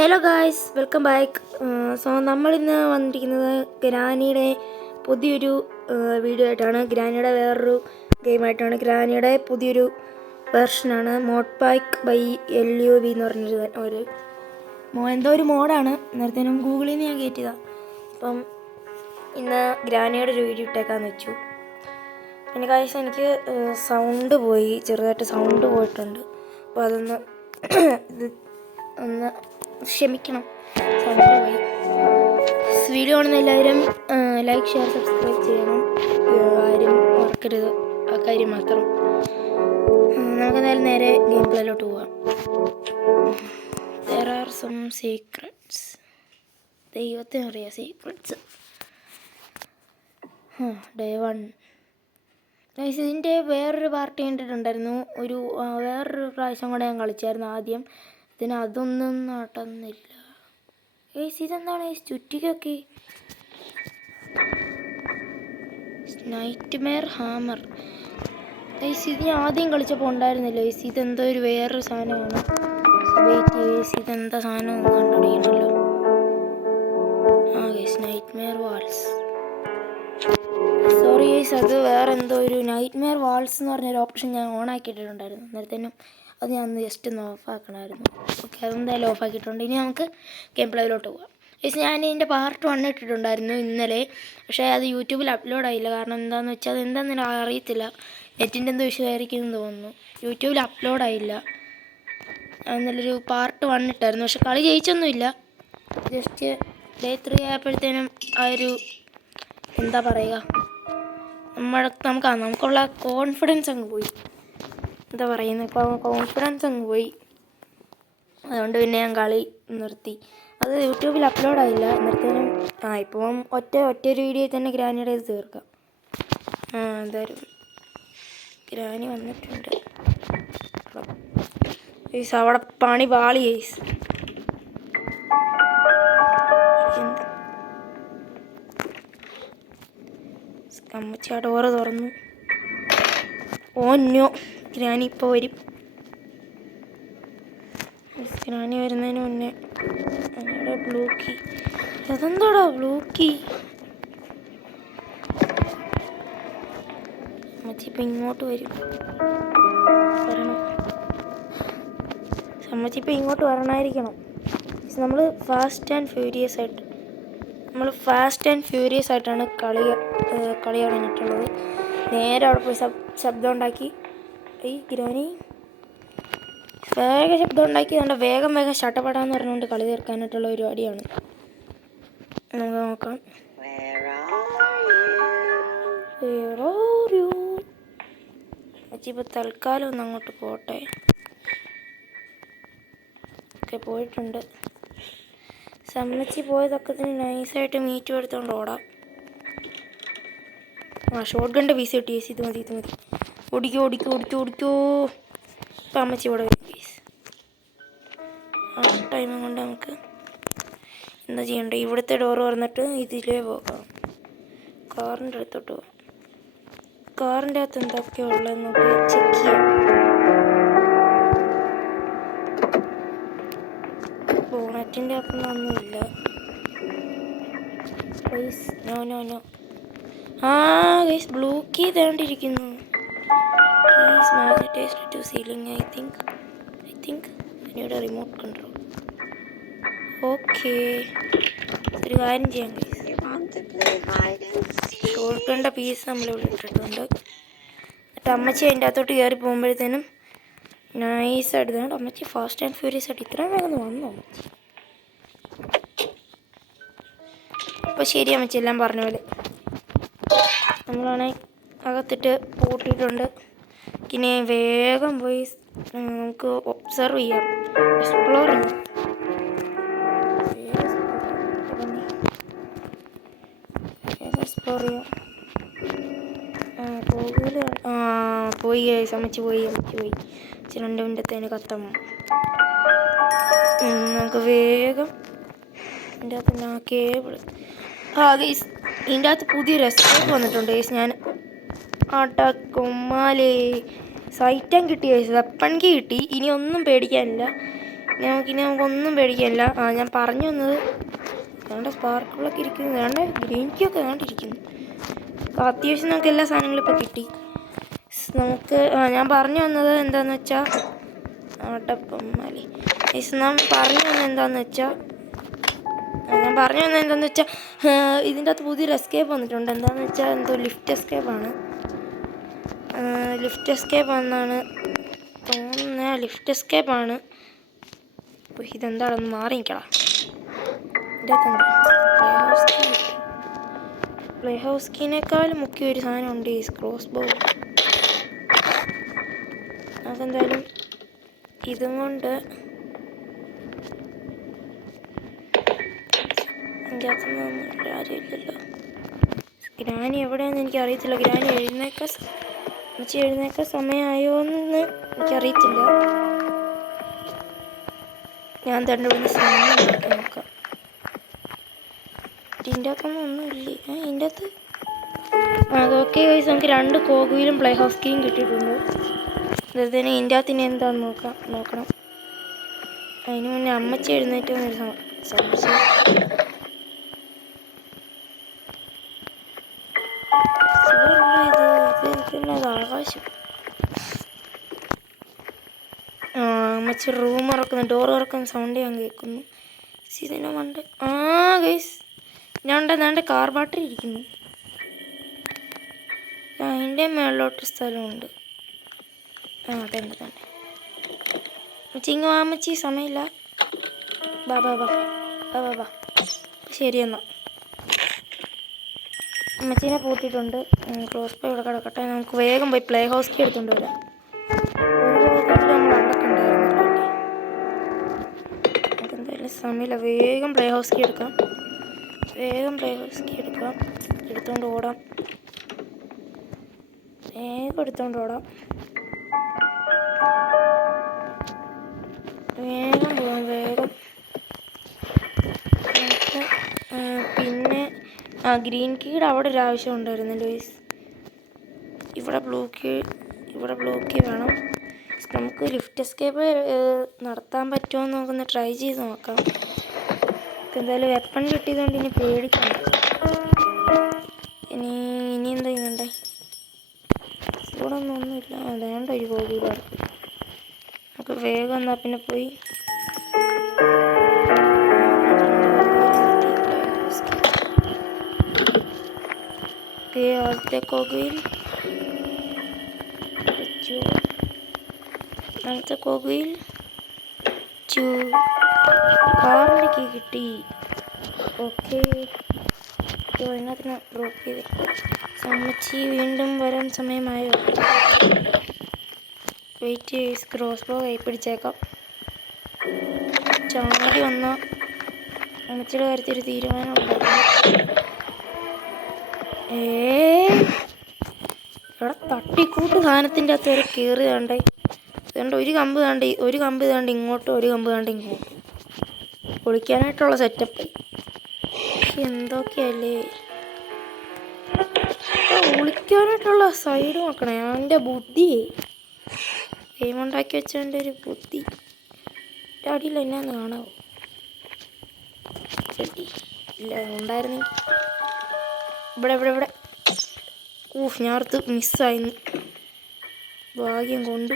Hello guys, welcome back. നമ്മളിന്ന് വന്നിരിക്കുന്നത് ഗ്രാനിയുടെ പുതിയൊരു വീഡിയോ ആയിട്ടാണ്. ഗ്രാനിയുടെ വേറൊരു ഗെയിമായിട്ടാണ്. ഗ്രാനിയുടെ പുതിയൊരു വെർഷനാണ് മോഡ് പാക്ക് ബൈ LUB എന്ന് പറഞ്ഞൊരു എന്തോ ഒരു മോഡാണ്. നേരത്തേനും ഗൂഗിളിൽ നിന്ന് ഞാൻ കയറ്റിയതാണ്. അപ്പം ഇന്ന് ഗ്രാനിയുടെ ഒരു വീഡിയോ ഇട്ടേക്കാന്ന് വെച്ചു. പിന്നെ ഗായ്സ്, എനിക്ക് സൗണ്ട് പോയി, ചെറുതായിട്ട് സൗണ്ട് പോയിട്ടുണ്ട്. അപ്പോൾ അതൊന്ന് ഒന്ന് ക്ഷമിക്കണം. സൗണ്ട് പോയി. വീഡിയോ കാണുന്ന എല്ലാവരും ലൈക്ക്, ഷെയർ, സബ്സ്ക്രൈബ് ചെയ്യണം. ആരും മറക്കരുത്, ആ കാര്യം മാത്രം. നമുക്കെന്തായാലും നേരെ ഗെയിം പ്ലേയിലോട്ട് പോവാം. There are some secrets. ദൈവത്തിനറിയാം സീക്രട്സ്. Day 1. ഇതിൻ്റെ വേറൊരു പാർട്ടി കണ്ടിട്ടുണ്ടായിരുന്നു. വേറൊരു പ്രാവശ്യം കൂടെ ഞാൻ കളിച്ചായിരുന്നു ആദ്യം. അതൊന്നും നടന്നില്ല. ഇതെന്താണ് ചുറ്റിക്കൊക്കെ? Nightmare hammer. ഇത് ഞാൻ ആദ്യം കളിച്ചപ്പോൾ ഉണ്ടായിരുന്നില്ല. ഇതെന്തോ ഒരു വേറൊരു സാധനമാണ്. ഇതെന്താ സാധനം ഒന്ന് കണ്ടുപിടിക്കണമല്ലോ. Nightmare walls. സോറി ഗൈസ്, അത് വേറെ എന്തോ ഒരു നൈറ്റ്മെയർ വാൾസ് എന്ന് പറഞ്ഞൊരു ഓപ്ഷൻ ഞാൻ ഓൺ ആക്കിയിട്ടുണ്ടായിരുന്നു. അന്നേരത്തേനും അത് ഞാൻ ജസ്റ്റ് ഒന്ന് ഓഫാക്കണമായിരുന്നു. ഓക്കെ, അതെന്തായാലും ഓഫാക്കിയിട്ടുണ്ട്. ഇനി നമുക്ക് ഗെയിം പ്ലേയിലോട്ട് പോകാം. ഞാൻ ഇതിൻ്റെ പാർട്ട് 1 ഇട്ടിട്ടുണ്ടായിരുന്നു ഇന്നലെ. പക്ഷേ അത് യൂട്യൂബിൽ അപ്ലോഡ് ആയില്ല. കാരണം എന്താണെന്ന് വെച്ചാൽ അതെന്താണെന്ന് അറിയത്തില്ല. നെറ്റിൻ്റെ എന്തോ ഇഷ്യൂ ആയിരിക്കും എന്ന് തോന്നുന്നു. യൂട്യൂബിൽ അപ്ലോഡ് ആയില്ല. ഇന്നലൊരു പാർട്ട് 1 ഇട്ടായിരുന്നു. പക്ഷെ കളി ജയിച്ചൊന്നുമില്ല. ജസ്റ്റ് Day 3 ആയപ്പോഴത്തേനും ആ ഒരു എന്താ പറയുക, നമുക്കുള്ള കോൺഫിഡൻസ് അങ്ങ് പോയി. എന്താ പറയുന്നത്, കോൺഫിഡൻസ് അങ്ങ് പോയി. അതുകൊണ്ട് പിന്നെ ഞാൻ കളി നിർത്തി. അത് യൂട്യൂബിൽ അപ്ലോഡ് ആയില്ല. നിർത്തേനും ഇപ്പം ഒറ്റൊരു വീഡിയോയിൽ തന്നെ ഗ്രാനിയുടെ ഇത് തീർക്കാം. എന്തായാലും ഗ്രാനി വന്നിട്ടുണ്ട്. അവിടെ പണി പാളി. അമ്മച്ചി ആ ഡോറ് തുറന്നു. ഓന്നോ, ഗ്രാനി ഇപ്പോൾ വരും. ഗ്രാനി വരുന്നതിന് മുന്നേ അവിടെ ബ്ലൂ കീ. അതെന്താടാ ബ്ലൂ കീ? അമ്മച്ചി ഇപ്പം ഇങ്ങോട്ട് വരും. അമ്മച്ചി ഇപ്പം ഇങ്ങോട്ട് വരണമായിരിക്കണം. നമ്മൾ ഫാസ്റ്റ് ആൻഡ് ഫ്യൂരിയസ് ആയിട്ടാണ് കളി തുടങ്ങിയിട്ടുള്ളത്. നേരെ അവിടെ പോയി ശബ്ദം ഉണ്ടാക്കി. ഗ്രാനി വേഗം ശബ്ദം ഉണ്ടാക്കി നല്ല വേഗം ഷട്ടപ്പെടാന്ന് പറഞ്ഞുകൊണ്ട് കളി തീർക്കാനായിട്ടുള്ള പരിപാടിയാണ്. നമുക്ക് നോക്കാം. ഇപ്പോൾ തൽക്കാലം ഒന്ന് അങ്ങോട്ട് പോട്ടെ. ഒക്കെ പോയിട്ടുണ്ട്. സമ്മച്ചി പോയതൊക്കത്തിന് നൈസായിട്ട് മീറ്റ് എടുത്തുകൊണ്ട് ഓടാം. ഷോർട്ട് ഗണ്ണിൻ്റെ പീസ് കിട്ടി. ഇത് മതി. ഓടിക്കോ. ഇപ്പം അമ്മച്ചി ഇവിടെ വരും പീസ്. ആ ടൈം കൊണ്ട് നമുക്ക് എന്താ ചെയ്യണ്ടേ? ഇവിടുത്തെ ഡോറ് തുറന്നിട്ട് ഇതിലേ പോകാം. കാറിൻ്റെ അടുത്തോട്ട് പോകാം. കാറിൻ്റെ അകത്ത് എന്തൊക്കെയാ ഉള്ളതെന്ന് നോക്കി ചെക്ക് ചെയ്യാം. ബോണറ്റിൻ്റെ അകത്തൊന്നുമില്ല. നോ. ഗൈസ്, ബ്ലൂ കീ തേണ്ടിയിരിക്കുന്നു. Keys magnetised to ceiling. I think അതിനോട് റിമോട്ട് കൺട്രോൾ. ഓക്കെ, ഒരു കാര്യം ചെയ്യാം ഗൈസ്. ഷോർട്ട് പീസ് നമ്മളിവിടെ ഇട്ടിട്ടുണ്ട്. എന്നിട്ട് അമ്മച്ചി അതിൻ്റെ അകത്തോട്ട് കയറി പോകുമ്പോഴത്തേനും നൈസായിട്ട് ഇതുകൊണ്ട് അമ്മച്ചി ഫാസ്റ്റ് ആൻഡ് ഫ്യൂരിയസ് ആയിട്ട് ഇത്രയും വേഗം വന്നു അമ്മച്ചി. അപ്പോൾ ശരി അമ്മച്ചി, എല്ലാം പറഞ്ഞ പോലെ നമ്മളാണെങ്കിൽ അകത്തിട്ട് പൂട്ടിയിട്ടുണ്ട്. ഇനി വേഗം പോയി നമുക്ക് ഒബ്സർവ് ചെയ്യാം, എക്സ്പ്ലോർ ചെയ്യാം. പോയി അമ്മച്ചി പോയി. 2 മിനിറ്റത്തേന് കത്തം. നമുക്ക് വേഗം ഇതിൻ്റെ അകത്ത് കേബിൾ. ഗൈസ്, ഇതിൻ്റെ അകത്ത് പുതിയൊരു എസ്കേപ്പ് വന്നിട്ടുണ്ട് ഗൈസ്. ഞാൻ കൊമ്മാലേ സൈറ്റം കിട്ടി ഗൈസ്, വെപ്പൺ കീ കിട്ടി. ഇനി ഒന്നും പേടിക്കാനില്ല. നമുക്കൊന്നും പേടിക്കില്ല. ഞാൻ പറഞ്ഞു വന്നത് വേണ്ട സ്പാർക്കിളൊക്കെ ഇരിക്കുന്നത് വേണ്ട ഗ്രീൻ കീ ഒക്കെ വേണ്ടിയിരിക്കുന്നു. അപ്പോൾ അത്യാവശ്യം നമുക്ക് എല്ലാ സാധനങ്ങളും ഇപ്പോൾ കിട്ടി. നമുക്ക് ഞാൻ പറഞ്ഞു വന്നത് എന്താണെന്ന് വെച്ചാൽ ഞാൻ പറഞ്ഞു വന്നത് എന്താണെന്ന് വെച്ചാൽ ഇതിൻ്റെ അകത്ത് പുതിയൊരു എസ്കേപ്പ് വന്നിട്ടുണ്ട്. എന്താണെന്ന് വെച്ചാൽ എന്തോ ലിഫ്റ്റ് എസ്കേപ്പാണ്. ലിഫ്റ്റ് എസ്കേപ്പ് എന്നാണ് തോന്നുന്നത്. ലിഫ്റ്റ് എസ്കേപ്പാണ്. ഇതെന്താണെന്ന് മാറിക്കടാ. ഇതിൻ്റെ അകത്ത് പ്ലേ ഹൗസ് കീനേക്കാളും മുഖ്യ ഒരു സാധനമുണ്ട്, ഈ ക്രോസ് ബോ. അതെന്തായാലും ഇതും കൊണ്ട് എൻ്റെ അകത്തൊന്നും കാര്യമില്ലല്ലോ. ഗ്രാനി എവിടെയാണെന്ന് എനിക്കറിയത്തില്ല. ഗ്രാനി എഴുന്നേക്കാൻ സമയമായോ എന്ന് എനിക്കറിയത്തില്ല. ഞാൻ തന്നെ ഇവിടുന്ന് സാധനം നോക്കാം. ഇതിൻ്റെ അകത്തൊന്നും ഒന്നുമില്ലേ? ഇതിൻ്റെ അകത്ത് ഓക്കെ ഗൈസ്, നമുക്ക് 2 കോഗുയിലും പ്ലേ ഹൗസ് കീയും കിട്ടിയിട്ടുണ്ട്. അതുപോലെ ഇതിൻ്റെ അകത്ത് ഇനി എന്താണെന്ന് നോക്കണം. അതിന് മുന്നേ അമ്മച്ചി എഴുന്നേറ്റ് വന്നൊരു സംശയം. ആകാശം. അമ്മച്ചി റൂം തുറക്കുന്നു, ഡോർ തുറക്കുന്ന സൗണ്ട് ഞാൻ കേൾക്കുന്നു. ഇതിനെ കണ്ട് ഗൈസ് ഞാൻ കാർ ബാറ്ററി ഇരിക്കുന്നു. അതിൻ്റെ മേളിലോട്ട് സ്ഥലമുണ്ട്. അതുണ്ട് തന്നെ. അമ്മച്ചി സമയമില്ല. ബാ ശരി എന്നാൽ അമ്മച്ചീനെ പൂട്ടിയിട്ടുണ്ട്. ക്ലോസ് ബോ ഇവിടെ കിടക്കട്ടെ. നമുക്ക് വേഗം പോയി പ്ലേ ഹൗസ് കീ എടുത്തുകൊണ്ട് വരാം. നമ്മൾ അവിടെ കണ്ടായിരുന്നല്ലോ അല്ലേ. അതെന്തായാലും സമയമില്ല. വേഗം പ്ലേ ഹൗസ് കീ എടുക്കാം. എടുത്തുകൊണ്ട് ഓടാം. വേഗം പോകാം. പിന്നെ ഗ്രീൻ കീയുടെ അവിടെ ഒരു ആവശ്യം ഉണ്ടായിരുന്നല്ലോ. ഇവിടെ ബ്ലൂ കീ വേണം. നമുക്ക് ലിഫ്റ്റ് എസ്കേപ്പ് നടത്താൻ പറ്റുമോ എന്ന് നമുക്കൊന്ന് ട്രൈ ചെയ്ത് നോക്കാം. എന്തായാലും വെപ്പൺ കിട്ടിയതുകൊണ്ട് ഇനി പേടിക്കണ്ട. ഇനി എന്താ ചെയ്യണ്ടേ? ഇവിടെ ഒന്നുമില്ല. വേണ്ട ഒരു കോഴിയിലാണ്. നമുക്ക് വേഗം എന്നാൽ പിന്നെ പോയി ആദ്യത്തെ കോകുയിൽ അടുത്ത കോകുയിൽ കാറിൻ്റെ കീ കിട്ടി. ഓക്കെ, ഇതിനകത്ത് ഡ്രോപ്പ് ചെയ്ത് അമ്മച്ചി വീണ്ടും വരാൻ സമയമായോ? വെയിറ്റ് ചെയ്ത് ക്രോസ് ബോ കൈ പിടിച്ചേക്കാം. ചാടി വന്ന അമ്മച്ചിയുടെ കാര്യത്തിൽ ഒരു തീരുമാനം ഉണ്ടായിരുന്നു. ഇവിടെ തട്ടിക്കൂട്ട് സാധനത്തിൻ്റെ അകത്ത് വരെ കയറി താണ്ടേ. അതുകൊണ്ട് ഒരു കമ്പ് താണ്ട് ഇങ്ങോട്ടും ഒരു കമ്പ് താണ്ട് ഇങ്ങോട്ടും പൊളിക്കാനായിട്ടുള്ള സെറ്റപ്പ്. എന്തൊക്കെയല്ലേ ഒളിക്കാനായിട്ടുള്ള സൈഡ് നോക്കണേ. അവൻ്റെ ബുദ്ധിയെ ഗെയിം ഉണ്ടാക്കി വെച്ചവൻ്റെ ഒരു ബുദ്ധി അടിയിൽ എന്നാന്ന് കാണാവോ? ഇല്ല ഉണ്ടായിരുന്നെങ്കിൽ ഇവിടെ ഞാനടുത്ത് മിസ്സായിരുന്നു. ഭാഗ്യം കൊണ്ട്.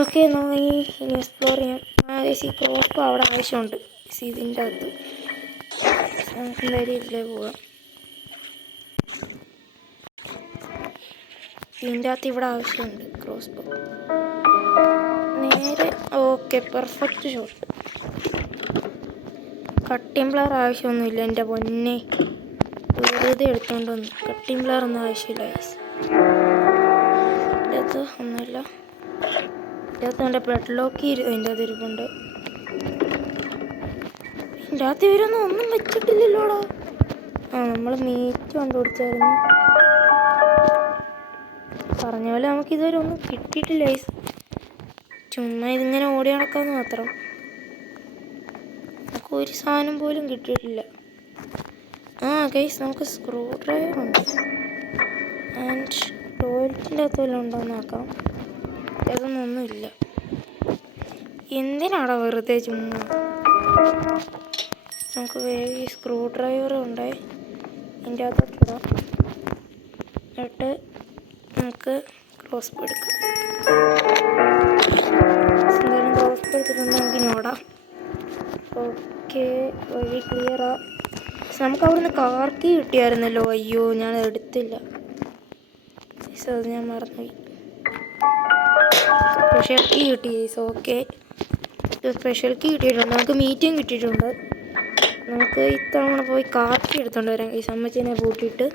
ഓക്കെ, ഇനി എക്സ്പ്ലോർ ചെയ്യാം. ഈ ക്രോസ് അവിടെ ആവശ്യമുണ്ട്. ഇതിൻ്റെ അകത്ത് നമുക്ക് എന്തായാലും ഇതിലേ പോകാം. ഇതിൻ്റെ അകത്ത് ഇവിടെ ആവശ്യമുണ്ട് ക്രോസ് ബോ. നേരെ okay, perfect shot. Cutting player ആവശ്യമൊന്നുമില്ല എൻ്റെ പൊന്നെ. വെറുതെ എടുത്തുകൊണ്ട് വന്നു. കട്ടിംഗ് പ്ലെയർ ഒന്നും ആവശ്യമില്ല. ഇതിൻ്റെ അകത്ത് ഒന്നുമില്ല. ഇതിൻ്റെ അകത്ത് എൻ്റെ പെഡ്ലോക്ക് അതിൻ്റെ അകത്ത് ഇരിപ്പുണ്ട്. ഇതിൻ്റെ അകത്ത് ഇവരൊന്നും ഒന്നും വെച്ചിട്ടില്ലല്ലോടാ. നമ്മൾ മീറ്റ് കണ്ടുപിടിച്ചായിരുന്നു. പറഞ്ഞ പോലെ നമുക്കിതുവരെ ഒന്നും കിട്ടിയിട്ടില്ല. ചുമ്മാ ഇതിങ്ങനെ ഓടി നടക്കാമെന്ന് മാത്രം. നമുക്ക് ഒരു സാധനം പോലും കിട്ടിയിട്ടില്ല. ഗൈസ്, നമുക്ക് സ്ക്രൂ ഡ്രൈവർ ഉണ്ട്. ആൻഡ് ടോയ്ലറ്റിൻ്റെ അകത്ത് വല്ലതും ഉണ്ടോ എന്ന് നോക്കാം. അതൊന്നും ഒന്നുമില്ല. എന്തിനാടാ വെറുതെ ചുമ്മാ. നമുക്ക് വേഗം ഈ സ്ക്രൂ ഡ്രൈവർ ഉണ്ടായി അതിൻ്റെ അകത്തോട്ടിടാം. എന്നിട്ട് നമുക്ക് ക്രോസ് ബോ എടുക്കാം. എന്തായാലും ക്രോസ് ബോ എടുത്തിട്ടുണ്ട്, നമുക്ക് ഇനി ഓടാം. ഓക്കെ, വഴി ക്ലിയറാ. നമുക്ക് അവിടുന്ന് കാർ കീ കിട്ടിയായിരുന്നല്ലോ. അയ്യോ, ഞാൻ എടുത്തില്ല. അത് ഞാൻ മറന്നുപോയി. സ്പെഷ്യൽ കീ കിട്ടി. ഓക്കെ, സ്പെഷ്യൽ കീ കിട്ടിയിട്ടുണ്ട്. നമുക്ക് മീറ്റിംഗ് കിട്ടിയിട്ടുണ്ട്. നമുക്ക് ഇത്തവണ പോയി കാർ കീ എടുത്തോണ്ട് വരാം. ഈ അമ്മച്ചീനെ പൂട്ടിയിട്ട്,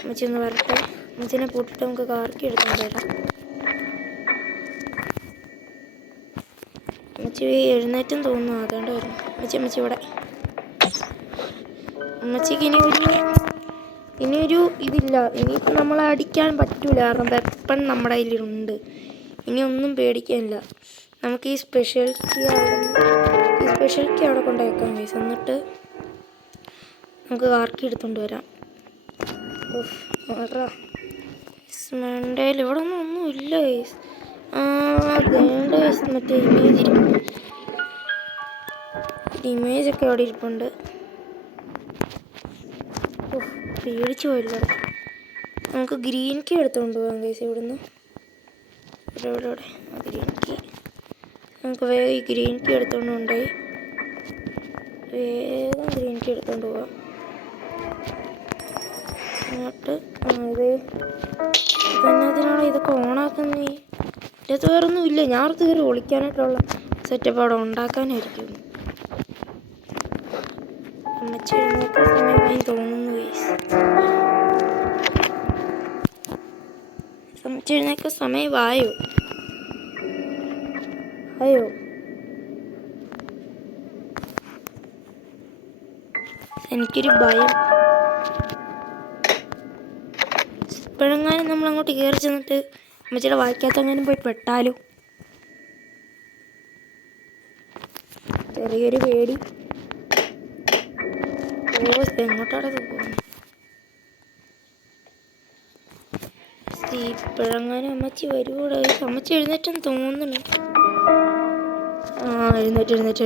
അമ്മച്ചി ഒന്ന് വരട്ടെ. അമ്മച്ചീനെ പൂട്ടിയിട്ട് നമുക്ക് കാർ കീ എടുത്തോണ്ട് വരാം. അമ്മച്ചി എഴുന്നേറ്റും തോന്നുന്നു, അതുകൊണ്ട് വരും. അമ്മച്ചി ഇവിടെ. അമ്മച്ചിക്ക് ഇനിയൊരു ഇതില്ല. ഇനിയിപ്പോൾ നമ്മളെ അടിക്കാൻ പറ്റൂല, കാരണം വെപ്പൺ നമ്മുടെ കയ്യിലുണ്ട്. ഇനി ഒന്നും പേടിക്കാനില്ല. നമുക്ക് ഈ സ്പെഷ്യൽ കീ അവിടെ കൊണ്ടുവയ്ക്കാം ഗൈസ്. എന്നിട്ട് നമുക്ക് കാർ കീ എടുത്തുകൊണ്ട് വരാം. മണ്ടയിൽ ഇവിടെ ഒന്നുമില്ല ഗൈസ്. വേണ്ട ഗൈസ്, മറ്റേ ഇമേജൊക്കെ അവിടെ ഇരിപ്പുണ്ട്. പേടിച്ചു പോയില്ല. നമുക്ക് ഗ്രീൻ കീ എടുത്തുകൊണ്ട് പോകാം ഗൈസ് ഇവിടുന്ന്. ഇവിടെ ഗ്രീൻ കീ. നമുക്ക് വേഗം ഈ ഗ്രീൻ കീ എടുത്തുകൊണ്ട് കൊണ്ടുപോയി വേഗം ഗ്രീൻ കീ എടുത്തുകൊണ്ട് പോകാം. എന്നിട്ട് ഇതെന്നതിനാണ് ഇതൊക്കെ ഓണാക്കുന്നത്? ഇതിനകത്ത് വേറെ ഒന്നും ഇല്ല. ഞാൻ അടുത്ത് കയറി ഒളിക്കാനായിട്ടുള്ള സെറ്റപ്പ് അവിടെ ഉണ്ടാക്കാനായിരിക്കും. അമ്മച്ചി എഴുന്നേൽക്കാൻ സമയമായി തോന്നുന്നു ഗൈസ്. അമ്മച്ചി എഴുന്നേൽക്കാൻ സമയമായോ? എനിക്കൊരു ഭയം. ഇപ്പോഴെങ്ങാനും നമ്മളങ്ങോട്ട് കയറി ചെന്നിട്ട് അമ്മച്ചിയുടെ വായിക്കാത്തങ്ങാനും പോയി പെട്ടാലോ? ചെറിയൊരു പേടി. എങ്ങോട്ടാണ് പോകുന്നത്? ഇപ്പോഴെങ്ങാനും അമ്മച്ചി വരുകൂടെ? അമ്മച്ചി എഴുന്നേറ്റെന്ന് തോന്നുന്നു. എഴുന്നേറ്റ്.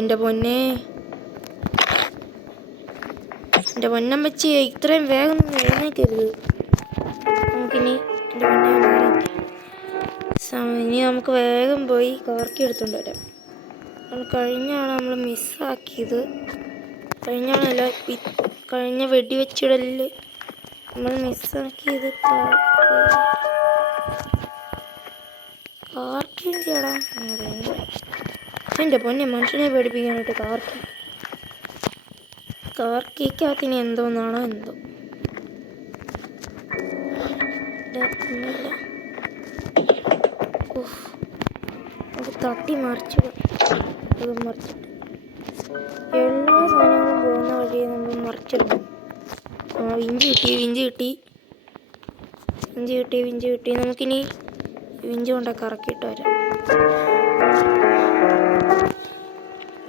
എൻ്റെ പൊന്നമ്മച്ചി ഇത്രയും വേഗം ഒന്നും എഴുന്നേക്കരുത്. നമുക്കിനി എൻ്റെ പൊന്നെ ഇനി നമുക്ക് വേഗം പോയി കാർ കീ എടുത്തുകൊണ്ട് വരാം. കഴിഞ്ഞാണ് നമ്മൾ മിസ്സാക്കിയത്. കഴിഞ്ഞ വെടിവെച്ചിടലിൽ നമ്മൾ മിസ്സാക്കിയത് കാർ കീ ചെയ്യടാ. എൻ്റെ പൊന്നെ, മനുഷ്യനെ പേടിപ്പിക്കാനായിട്ട് കാർ കീക്കകത്ത് ഇനി എന്തോന്നാണോ എന്തോ. നമുക്ക് തട്ടി മറിച്ചിട്ട് എല്ലാ സാധനങ്ങളും പോകുന്ന വഴിയെ നമ്മൾ മറിച്ചിടും. വിഞ്ചി കിട്ടി. നമുക്കിനി വിഞ്ചി കൊണ്ടൊക്കെ കറക്കിയിട്ട് വരാം.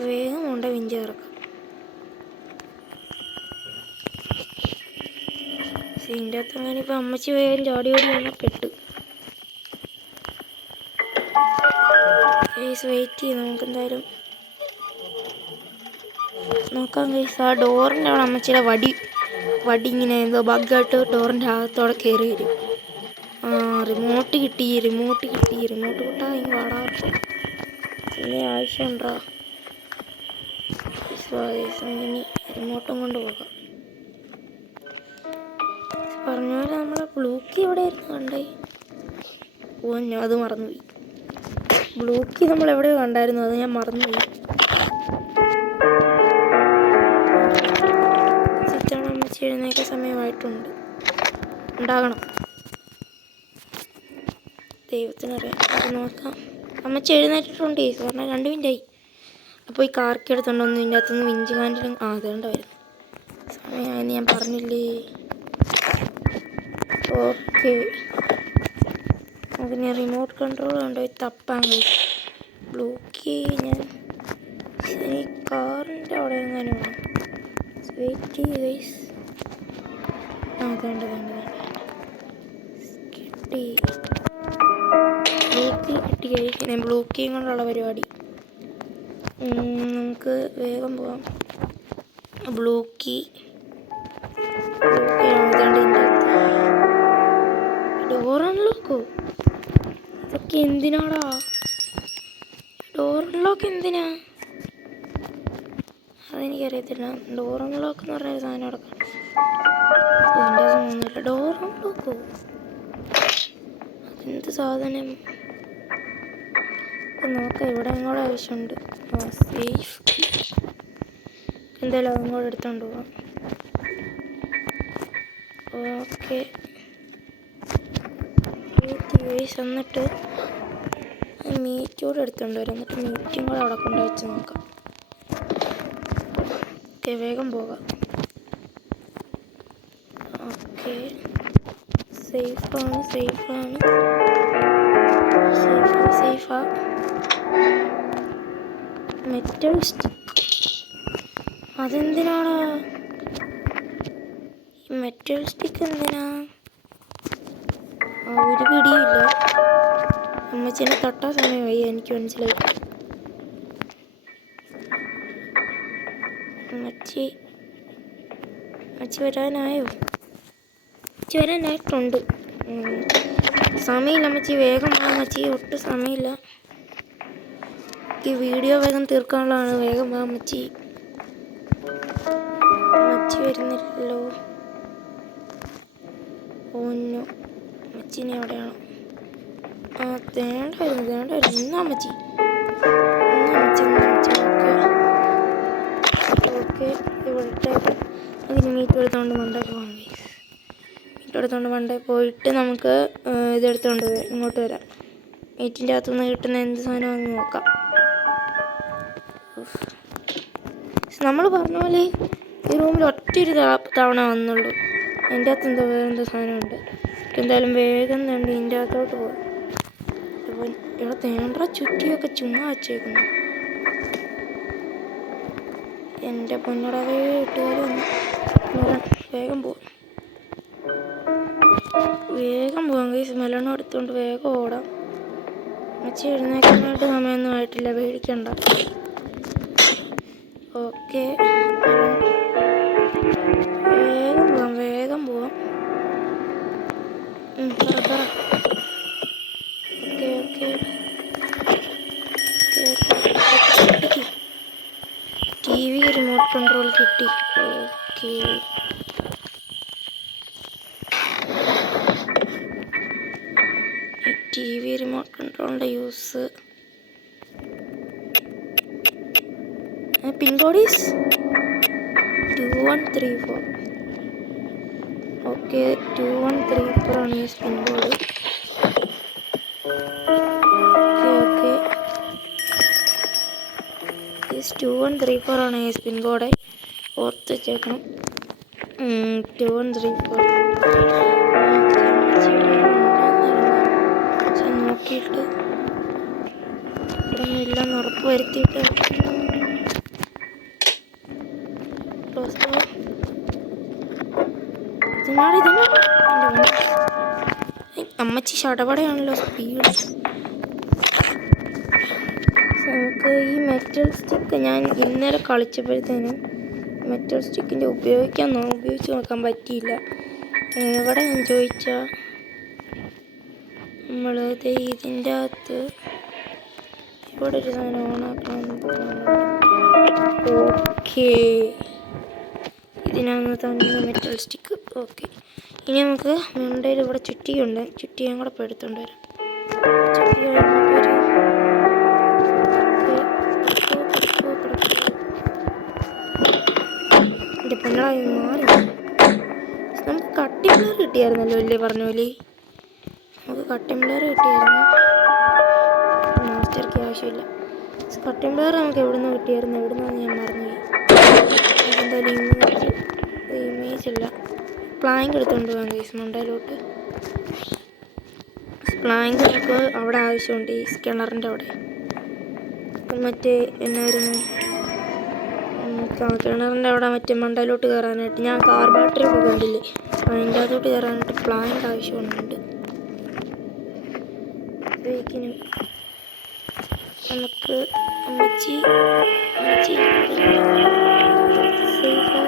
വേഗം കൊണ്ട് വിഞ്ചി കറക്കാം. ഇതിൻ്റെ അകത്ത് അങ്ങനെ ഇപ്പം അമ്മച്ചി വേഗം ചാടി വന്നാൽ പെട്ടു. വെയിറ്റ് ചെയ്യും. നമുക്ക് എന്തായാലും നോക്കാം ഗൈസ്. ആ ഡോറിൻ്റെ അവിടെ അമ്മച്ചിയുടെ വടി ഇങ്ങനെ എന്തോ ബഗ്ഗായിട്ട് ഡോറിൻ്റെ അകത്തോടെ കയറി വരും. റിമോട്ട് കിട്ടി. റിമോട്ട് കിട്ടാ ഇനി വാടാ. ഇനി ആവശ്യമുണ്ടോ? ഇനി റിമോട്ടും കൊണ്ട് പോകാം. പറഞ്ഞ പോലെ നമ്മളെ ബ്ലൂ കീ എവിടെ ആയിരുന്നു കണ്ടേ? ഞാൻ അത് മറന്നുപോയി. ബ്ലൂ കീ നമ്മൾ എവിടെയോ കണ്ടായിരുന്നു, അത് ഞാൻ മറന്നുപോയി. ചിത്താണ് അമ്മച്ചി എഴുന്നേൽക്കാൻ സമയമായിട്ടുണ്ട്. ഉണ്ടാകണം. ദൈവത്തിനറിയാം. അത് നോക്കാം. അമ്മച്ചി എഴുന്നേറ്റിട്ടുണ്ട്. പറഞ്ഞാൽ 2 മിനിറ്റായി. അപ്പോൾ ഈ കാർക്കി എടുത്തുകൊണ്ടൊന്നും ഇതിൻ്റെ അകത്തുനിന്ന് വിഞ്ചി കാൻഡിലും അതുകൊണ്ടായിരുന്നു സമയമായെന്ന് ഞാൻ പറഞ്ഞില്ലേ. ഓക്കെ, നമുക്കിനി റിമോട്ട് കൺട്രോൾ കൊണ്ടുപോയി തപ്പാൻ കഴിയും. ബ്ലൂ കീ ഞാൻ ഈ കാറിൻ്റെ അവിടെ എങ്ങനെ വേണം. Wait guys. വേണ്ട കിട്ടി. ബ്ലൂ കീ കിട്ടി കഴിക്കുന്നത്. ബ്ലൂ കീയും കൊണ്ടുള്ള പരിപാടി നമുക്ക് വേഗം പോവാം. ബ്ലൂ കീ ഡോർ അൺലോക്കോ? ഇതൊക്കെ എന്തിനാടാ? ഡോർ അൺലോക്ക് എന്തിനാ? അതെനിക്കറിയത്തില്ല. ഡോർ അൺലോക്ക് എന്ന് പറഞ്ഞൊരു സാധനം അടക്കാം. എൻ്റെ ഒന്നുമില്ല. ഡോർ അൺലോക്കോ? അതെന്ത് സാധനം? നോക്കാം. ഇവിടെ അങ്ങോട്ട് ആവശ്യമുണ്ട്. സേഫ് എന്തായാലും അങ്ങോട്ട് എടുത്തോണ്ട് പോവാം. ഓക്കെ, എന്നിട്ട് മീറ്റ് കൂടെ എടുത്തോണ്ട് വരാം. എന്നിട്ട് മീറ്റും കൂടെ അവിടെ കൊണ്ട് വെച്ച് നോക്കാം. ഓക്കെ, വേഗം പോകാം. ഓക്കെ, സേഫാണ്. സേഫാ. മെറ്റൽ സ്റ്റിക്ക് അതെന്തിനാടാ? മെറ്റൽ സ്റ്റിക്ക് എന്തിനാ? ഒരു പിടിയില്ല. അമ്മച്ചേനെ തൊട്ടാ സമയമായി. എനിക്ക് മനസ്സിലായി. അമ്മച്ചി വരാനായോ? അമ്മച്ചി വരാനായിട്ടുണ്ട്. സമയമില്ല അമ്മച്ചി, വേഗം വാ അമ്മച്ചി. ഒട്ടും സമയമില്ല. ഈ വീഡിയോ വേഗം തീർക്കാനുള്ളതാണ്. വേഗം വാ അമ്മച്ചി. അമ്മച്ചി വരുന്നില്ലല്ലോ. ഓന്നോ, അമ്മച്ചിനെ എവിടെയാണോ? തേണ്ടായിരുന്നു. ഇന്നാ അമ്മച്ചി. ഓക്കെ, ഇവിടെ അതിന് മീറ്റ് എടുത്തോണ്ട് മണ്ടേ പോയിട്ട് നമുക്ക് ഇതെടുത്തോണ്ട് ഇങ്ങോട്ട് വരാം. മീറ്റിൻ്റെ അകത്തുനിന്ന് കിട്ടുന്ന എന്ത് സാധനമാണെന്ന് നോക്കാം. നമ്മൾ പറഞ്ഞ പോലെ ഈ റൂമിൽ ഒറ്റൊരു തവണ വന്നുള്ളൂ. അതിൻ്റെ അകത്ത് വേറെന്തോ സാധനമുണ്ട്. എന്തായാലും വേഗം തന്നെ ഇതിൻ്റെ അകത്തോട്ട് പോകാം. ഇവിടെ തേണ്ട ചുറ്റിയൊക്കെ ചുമ്മാ വച്ചേക്കുന്നു. എൻ്റെ പൊന്നടവേ ഇട്ടുകാരും വേഗം പോവാം ഗൈസ്. മെലണം എടുത്തുകൊണ്ട് വേഗം ഓടാം. അമ്മച്ചി എഴുന്നേക്കാനായിട്ട് സമയമൊന്നും ആയിട്ടില്ല, പേടിക്കണ്ട. ഓക്കെ, വേഗം പോവാം. പറ. ഓക്കെ. TV റിമോട്ട് കൺട്രോൾ കിട്ടി. ഓക്കെ, TV റിമോട്ട് കൺട്രോളിൻ്റെ use. Pin code is 2134. Okay, 2134 ആണ് ഈ പിൻ കോഡ്. ഓക്കെ, 2134 ആണ് ഈ പിൻ കോഡ്. ഓർത്ത് വെച്ചേക്കണം. 2134. നോക്കിയിട്ട് ഇവിടെ ഇല്ലെന്ന് ഉറപ്പ് വരുത്തിയിട്ട് അമ്മച്ചി ചടപടയാണല്ലോ സ്പീഡ്. നമുക്ക് ഈ മെറ്റൽ സ്റ്റിക്ക് ഞാൻ ഇന്നലെ കളിച്ചപ്പോഴത്തേനും മെറ്റൽ സ്റ്റിക്കിൻ്റെ ഉപയോഗിച്ച് നോക്കാൻ പറ്റിയില്ല. എവിടെ ഞാൻ ചോദിച്ചാൽ നമ്മൾ ഇതിൻ്റെ അകത്ത് ഇവിടെ ഒരു സാധനം ഓണാക്കണം. ഓക്കെ, ഇതിനാണ് തന്നെ മെറ്റൽ സ്റ്റിക്ക്. ഓക്കെ, ഇനി നമുക്ക് മുണ്ടയിൽ ഇവിടെ ചുറ്റിയുണ്ട്. ചുറ്റിയും കൂടെ ഇപ്പോൾ എടുത്തുകൊണ്ട് വരാം. എൻ്റെ പെണ്ണായി മാറി. നമുക്ക് കട്ടിംഗ് പ്ലെയർ കിട്ടിയായിരുന്നല്ലോ അല്ലേ? പറഞ്ഞ പോലെ നമുക്ക് കട്ടിംഗ് പ്ലെയർ കിട്ടിയായിരുന്നു. മാസ്റ്റർക്ക് ആവശ്യമില്ല. കട്ടിംഗ് പ്ലെയർ നമുക്ക് എവിടുന്ന് കിട്ടിയായിരുന്നു? എവിടുന്നാന്ന് ഞാൻ മറന്നുപോയി. എന്തായാലും ഇമേജ് ഇല്ല. പ്ലാങ്ക് എടുത്തുകൊണ്ട് പോകാം ഗൈസ് മുണ്ടയിലോട്ട്. പ്ലാങ്ക് നമുക്ക് അവിടെ ആവശ്യമുണ്ട്, ഈ കിണറിൻ്റെ അവിടെ. മറ്റേ എന്നായിരുന്നു കിണറിൻ്റെ അവിടെ മറ്റേ മണ്ടയിലോട്ട് കയറാനായിട്ട് ഞാൻ കാർ ബാറ്ററി ഒക്കെ കണ്ടില്ലേ, അതിൻ്റെ അകത്തോട്ട് കയറാനായിട്ട് പ്ലാങ്ക് ആവശ്യമുണ്ട്. നമുക്ക് അമ്മച്ചി അമ്മച്ചി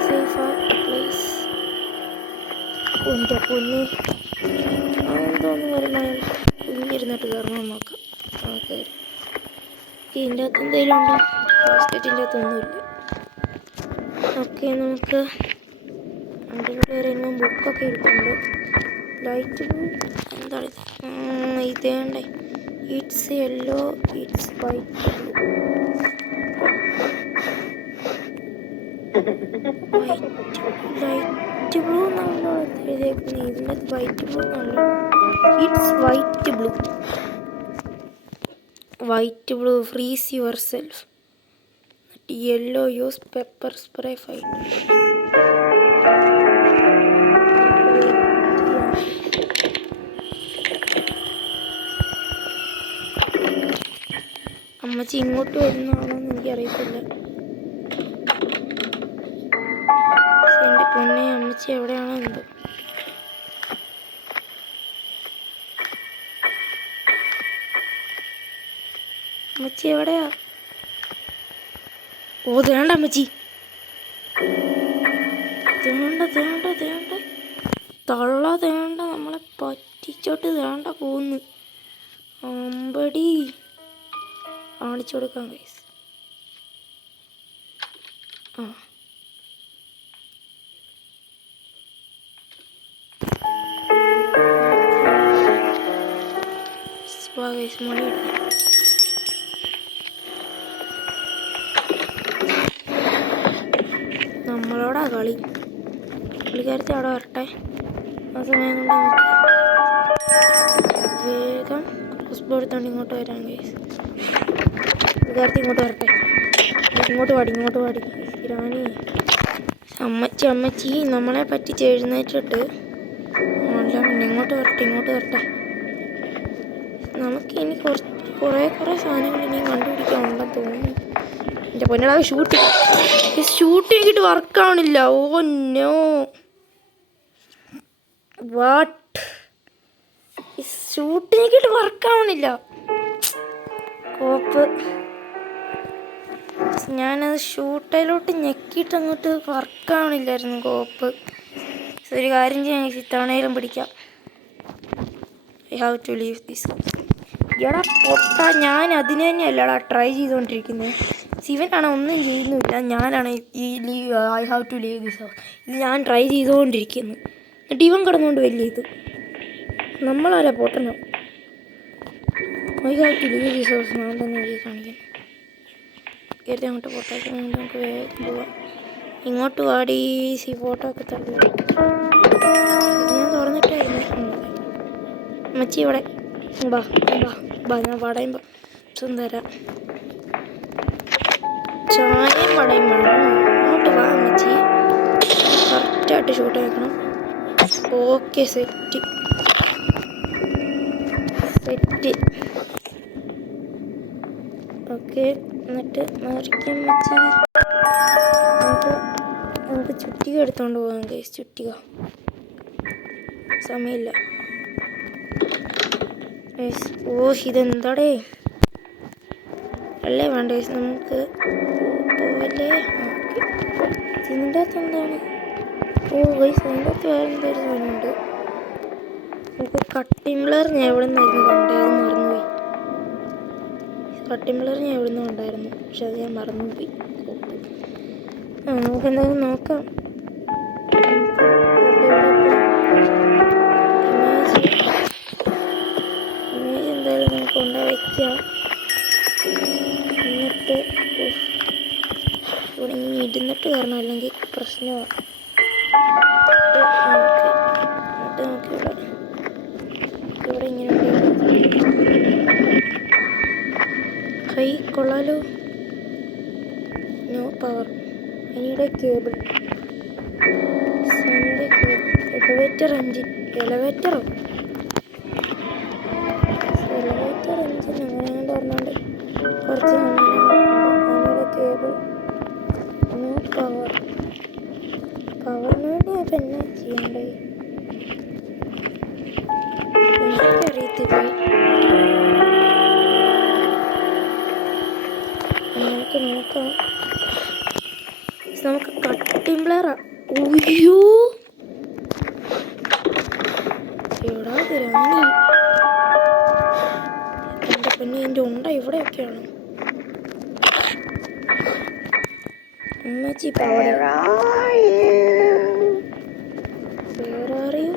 സേഫാ പ്ലീസ്. എൻ്റെ പൊന്നെ അതെന്തോന്ന് വരുമ്പോൾ കുഞ്ഞിരുന്നിട്ട് കയറണം നോക്കാം. ഓക്കെ ഇതിൻ്റെ അകത്ത് എന്തെങ്കിലും ഉണ്ടോ? ബാസ്ക്കറ്റിൻ്റെ അകത്തൊന്നുമില്ല. ഓക്കെ നമുക്ക് അതിലൂടെ വരുമ്പോൾ ബുക്കൊക്കെ ഇരിക്കുന്നുണ്ട്. ലൈറ്റ് എന്താണ് ഇതേണ്ടേ? It's yellow it's white light blue എന്നാണല്ലോ എഴുതിയേക്കുന്നത്. ഇതിൻ്റെ വൈറ്റ് ബ്ലൂ എന്നാണല്ലോ. It's white blue freeze yourself. Yellow use pepper spray fight. അമ്മച്ചി ഇങ്ങോട്ട് വരുന്നതാണോന്ന് എനിക്കറിയത്തില്ല. എൻ്റെ പൊന്നെ അമ്മച്ചി എവിടെയാണോ എന്തോ. അമ്മച്ചി എവിടെയാ? ഓ തേണ്ട അമ്മച്ചി, തേണ്ട തള്ള തേണ്ട നമ്മളെ പറ്റിച്ചോട്ട് തേണ്ട പോന്ന്. അമ്പടി കാണിച്ചു കൊടുക്കാം ഗൈസ്. ആ ഗൈസ് മണി എടുക്കാം. നമ്മളോടാ കളി. പുള്ളിക്കാരത്തി അവിടെ വരട്ടെ. ആ സമയം കൊണ്ട് നമുക്ക് വേഗം ക്രോസ് ബോ എടുത്തോണ്ട് ഇങ്ങോട്ട് വരാം ഗൈസ്. പുള്ളിക്കാരത്തി ഇങ്ങോട്ട് വരട്ടെ. ഇങ്ങോട്ട് പാടി ഇറാനി. അമ്മച്ചി നമ്മളെ പറ്റി എഴുന്നേറ്റിട്ട് അല്ല പിന്നെ ഇങ്ങോട്ട് വരട്ടെ. നമുക്ക് ഇനി കുറേ സാധനങ്ങൾ ഇനിയും കണ്ടുപിടിക്കാനുണ്ടെന്ന് തോന്നുന്നു. എൻ്റെ പൊന്നടാ ഷൂട്ട് എനിക്കിട്ട് വർക്കാവണില്ല. ഓ നോ വാട്ട്, ഷൂട്ട് എനിക്കിട്ട് വർക്കാവണില്ല. കോപ്പ് ഞാനത് ഷൂട്ടിലോട്ട് ഞെക്കിയിട്ട് അങ്ങോട്ട് വർക്കാവണില്ലായിരുന്നു കോപ്പ്. ഒരു കാര്യം ചെയ്യാൻ ഇത്തവണയിലും പിടിക്കാം. I have to leave this. എടാ പൊട്ട, ഞാൻ അതിന് തന്നെയല്ലടാ ട്രൈ ചെയ്തുകൊണ്ടിരിക്കുന്നത്. ശിവനാണ് ഒന്നും ചെയ്യുന്നില്ല, ഞാനാണ് ഈ I have to leave this house ഇത് ഞാൻ ട്രൈ ചെയ്തുകൊണ്ടിരിക്കുന്നു. എന്നിട്ട് ഇവൻ കിടന്നുകൊണ്ട് വലിയ ഇത് നമ്മളാരാ പൊട്ടനോ? I have to leave this house ഞാൻ തന്നെ എഴുതി കാണിക്കുന്നു. കയറി അങ്ങോട്ട് ഫോട്ടോയ്ക്ക് നമുക്ക് വേഗം പോവാം. ഇങ്ങോട്ട് വാടി ഫോട്ടോ ഒക്കെ തള്ളി. ഞാൻ തുറന്നിട്ടായിരുന്നു. അമ്മച്ചി ഇവിടെ ബാ ഞാൻ വടയുമ്പോൾ തരാം. ചായയും വടയും വേണം. അങ്ങോട്ട് വാ അമ്മച്ചി, കറക്റ്റായിട്ട് ഷൂട്ട് ആക്കണം. Okay set. ഓക്കെ എന്നിട്ട് മറിക്കാം അമ്മച്ചി. നമുക്ക് ചുറ്റിക എടുത്തോണ്ട് പോകാം ഗൈസ്. ചുറ്റിക സമയമില്ല. ഓ ഇതെന്താടേ അല്ലേ വേണ്ട ഗൈസ്, നമുക്ക് പോവല്ലേ. ഇതിൻ്റെ അകത്ത് എന്താണ്? ഓ ഗൈസ് ഇതിൻ്റെ അകത്ത് വേറെ എന്തൊരു സാധനമുണ്ട്. നമുക്ക് കട്ടിംഗ്ലർ ഞാൻ എവിടെ നിന്നായിരുന്നു കണ്ടായിരുന്നു, മറന്നുപോയി. കട്ടിംഗ്ലർ ഞാൻ എവിടെ നിന്ന് കണ്ടായിരുന്നു, പക്ഷെ അത് ഞാൻ മറന്നുപോയി. നമുക്ക് എന്തായാലും നോക്കാം. ഇമേജ് എന്തായാലും നമുക്ക് കൊണ്ടുപോയി വയ്ക്കാം. എന്നിട്ട് ഇവിടെ ഇങ്ങനെ ഇരുന്നിട്ട് കയറണം, അല്ലെങ്കിൽ പ്രശ്നമാണ്. എന്നിട്ട് നമുക്കിവിടെ ഇങ്ങനെ കൈ കൊള്ളാലോ. No power. അതിനിടെ cable. Elevator engine. Elevator engine അങ്ങനെ പറഞ്ഞുകൊണ്ട് കുറച്ച് അതിനിടെ കേബിൾ. No power. പവറിന് വേണ്ടി അപ്പം എന്നാ ചെയ്യണ്ടേ എനിക്കറിയത്തില്ല. നമുക്ക് കട്ടിംഗ് പ്ലെയറാ. ഉയ്യോ എടാ ഗ്രാനി, എൻ്റെ പിന്നെ എൻ്റെ ഉണ്ട ഇവിടെയൊക്കെയാണ്. അമ്മച്ചി ഇപ്പം അവിടെ വേറെ അറിയോ?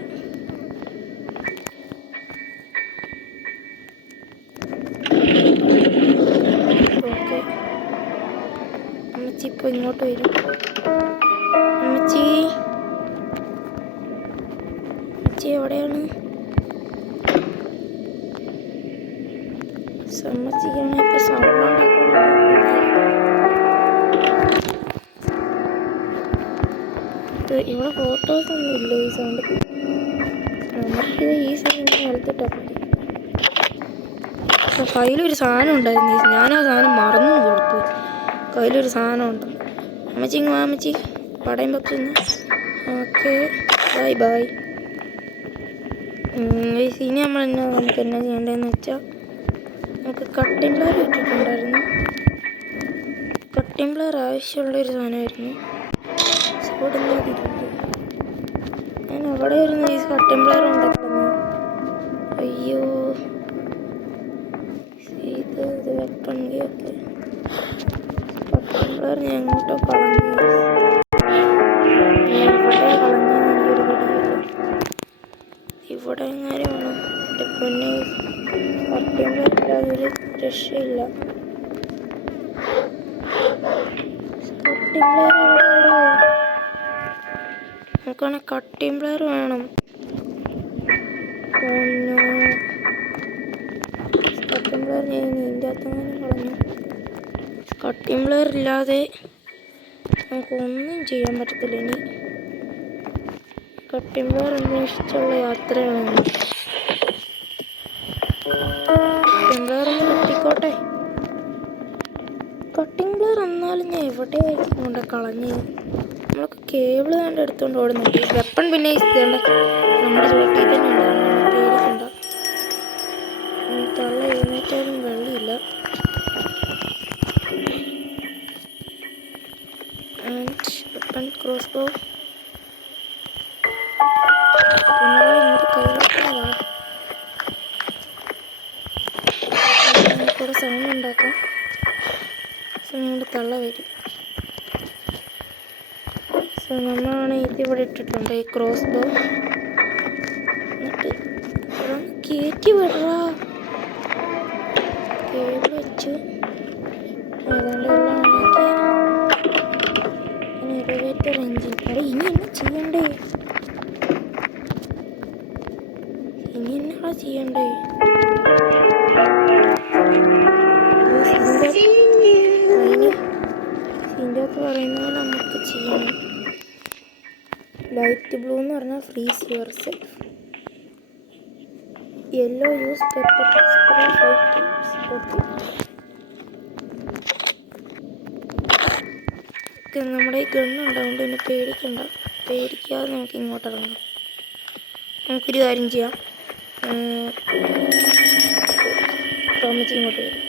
ഓക്കെ, അമ്മച്ചി ഇപ്പോൾ ഇങ്ങോട്ട് വരും. അമ്മച്ചി അമ്മച്ചി എവിടെയാണ്? അമ്മച്ചിക്കാണ് ഇപ്പം സൗണ്ട് ഇവിടെ ഫോട്ടോസ് ഒന്നും ഇല്ല ഈ സൗണ്ട്. നമുക്കിത് ഈ സൗണ്ട് എടുത്തിട്ടാ മതി. കയ്യിലൊരു സാധനം ഉണ്ടായിരുന്നു, ഞാൻ ആ സാധനം മറന്നു കൊടുത്തു. കയ്യിലൊരു സാധനം ഉണ്ട്. അമ്മച്ചി ഇങ്ങ് വാ അമ്മച്ചി, പടയും പറ്റുന്നു. Okay bye bye. ഇനി നമുക്ക് എന്നാ ചെയ്യേണ്ടതെന്ന് വെച്ചാൽ, നമുക്ക് കട്ടിംഗ് പ്ലെയർ ഇട്ടിട്ടുണ്ടായിരുന്നു. കട്ടിംഗ് പ്ലെയർ ആവശ്യമുള്ളൊരു സാധനമായിരുന്നു. ഞാൻ അവിടെ വരുന്ന ഈ കട്ടിംഗ് പ്ലെയർ ഉണ്ടാക്കുന്നു. അയ്യോ ഇത് വെക്കണമെങ്കിൽ ഒക്കെ കട്ടിംഗ് പ്ലെയർ ഞാൻ എങ്ങോട്ടോ കളഞ്ഞു. ഇവിടെ കളഞ്ഞെന്ന് എനിക്കൊരു പിടിയില്ല. ഇവിടെ എങ്ങാനും വേണം. എൻ്റെ പൊന്നെ, കട്ടിംഗ് പ്ലെയർ ഇല്ലാതെ ഒരു രക്ഷയില്ല. കട്ടിംഗ് പ്ലെയർ എവിടെയാണോ? നമുക്കാണെങ്കിൽ കട്ടിംഗ് പ്ലെയർ വേണം. കട്ടിംഗ് പ്ലെയർ ഞാൻ ഇതിൻ്റെ അകത്തെങ്ങാനും കളഞ്ഞു. കട്ടിംഗ് പ്ലെയർ ഇല്ലാതെ നമുക്കൊന്നും ചെയ്യാൻ പറ്റത്തില്ല. ഇനി കട്ടിംഗ് പ്ലെയർ അന്വേഷിച്ചുള്ള യാത്രയാണ്. കട്ടിംഗ് പ്ലെയർ ഒന്ന് കിട്ടിക്കോട്ടെ. കട്ടിംഗ് പ്ലെയർ എന്നാലും ഞാൻ എവിടെയായിരിക്കും കൊണ്ട് കളഞ്ഞ്. നമ്മളൊക്കെ കേബിൾ കണ്ട് എടുത്തുകൊണ്ട് ഓടുന്നുണ്ട്. വെപ്പൺ പിന്നെ ഇതേണ്ട നമ്മുടെ ചോട്ടിൽ തന്നെ ഉണ്ടാകും, പേടിക്കണ്ട. തള്ള എഴുന്നേറ്റാലും വെള്ളിയില്ല. ആൻഡ് വെപ്പൺ ക്രോസ് ബോ ഇങ്ങോട്ട് കയ്യിലോട്ടുള്ളതാ. നമുക്കിവിടെ സൗണ്ട് ഉണ്ടാക്കാം. സൗണ്ട് തള്ള വരും. സോ നമ്മളാണ് ഇതിവിടെ ഇട്ടിട്ടുണ്ട് ഈ ക്രോസ് ബോ. എന്നിട്ട് കയറ്റി വിടറാ. കേബിൾ വെച്ച് ഏതാണ്ട് എല്ലാം ഉണ്ടാക്കി. ഇനി എലിവേറ്റർ എഞ്ചിൻ. എടാ ഇനി എന്നാ ചെയ്യണ്ടേ? ഇനി എന്നാ ചെയ്യണ്ടേ? ഇതിൻ്റെ അകത്ത് പറയുന്ന പോലെ നമുക്ക് ചെയ്യണം. ലൈറ്റ് ബ്ലൂ എന്ന് പറഞ്ഞാൽ freeze yourself. Yellow use pepper spray 5 times. Okay, നമ്മുടെ ഈ ഗണ്ണുണ്ടാവുകൊണ്ട് പിന്നെ പേടിക്കാതെ നമുക്ക് ഇങ്ങോട്ട് ഇറങ്ങാം. നമുക്കൊരു കാര്യം ചെയ്യാം. ടോമച്ചി ഇങ്ങോട്ട് വരും.